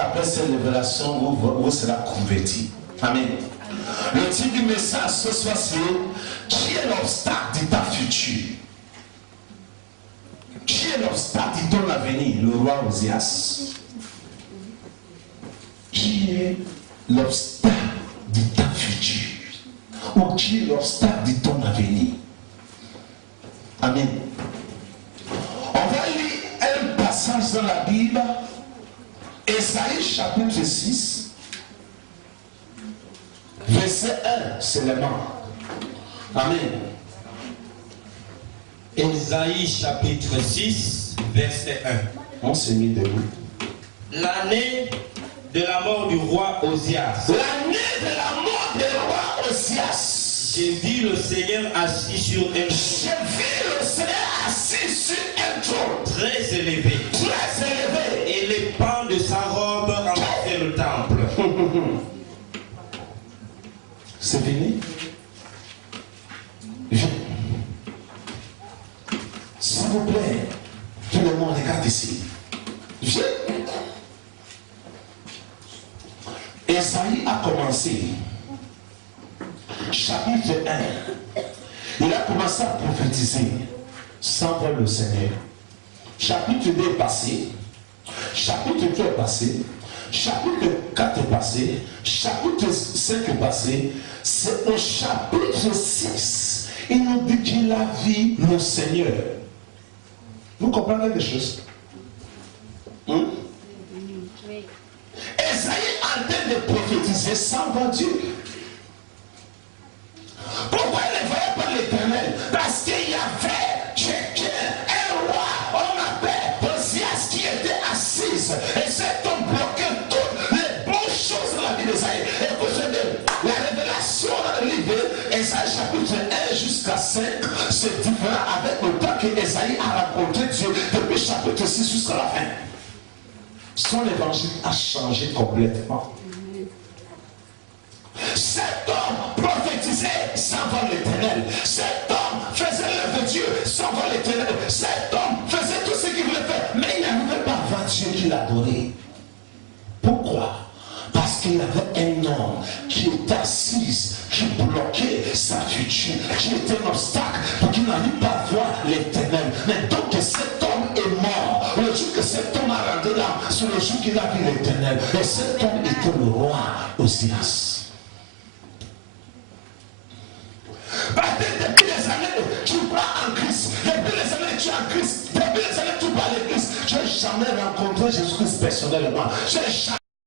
Après cette révélation, vous serez converti. Amen. Le titre du message ce soir, c'est qui est l'obstacle de ta future? Qui est l'obstacle de ton avenir? Le roi Osias. Qui est l'obstacle de ta future? Ou qui est l'obstacle de ton avenir? Amen. On va lire un passage dans la Bible. Ésaïe chapitre 6, verset 1 seulement. Amen. Ésaïe chapitre 6, verset 1. On s'est mis debout. L'année de la mort du roi Osias. L'année de la mort du roi Osias. J'ai vu le Seigneur assis sur un trône. J'ai vu le Seigneur assis sur un trône. Très élevé. Très élevé. Et les pans de sa robe remplaçaient le temple. C'est fini? S'il vous plaît, tout le monde regarde ici. Esaïe a commencé. Chapitre 1. Il a commencé à prophétiser sans voir le Seigneur. Chapitre 2 est passé. Chapitre 3 est passé. Chapitre 4 est passé. Chapitre 5 est passé. C'est au chapitre 6. Il nous dit qu'il a vu le Seigneur. Vous comprenez quelque chose? Esaïe est en train de prophétiser sans voir Dieu. Pourquoi il ne voyait pas l'Éternel? Parce qu'il y avait quelqu'un, un roi, on appelle Osias, qui était assise. Et cet homme bloquait toutes les bonnes choses dans la vie d'Esaïe. Écoutez, la révélation dans le livre, Esaïe chapitre 1 jusqu'à 5, c'est différent avec le temps que Esaïe a rencontré Dieu depuis chapitre 6 jusqu'à la fin. Son évangile a changé complètement. Cet homme prophétisait sans voir l'Éternel. Cet homme faisait l'œuvre de Dieu sans voir l'Éternel. Cet homme faisait tout ce qu'il voulait faire, mais il n'arrivait pas à voir Dieu qu'il adorait. Pourquoi? Parce qu'il y avait un homme qui était assis, qui bloquait sa future, qui était un obstacle pour qu'il n'arrive pas à voir l'Éternel. Mais donc cet homme est mort. Le jour que cet homme a rendu là, c'est le jour qu'il a vu l'Éternel. Et cet homme était le roi Osias. Depuis les années, tu crois en Christ. Depuis les années, tu es en Christ. Depuis les années, tu parles de Christ. Je n'ai jamais rencontré Jésus-Christ personnellement.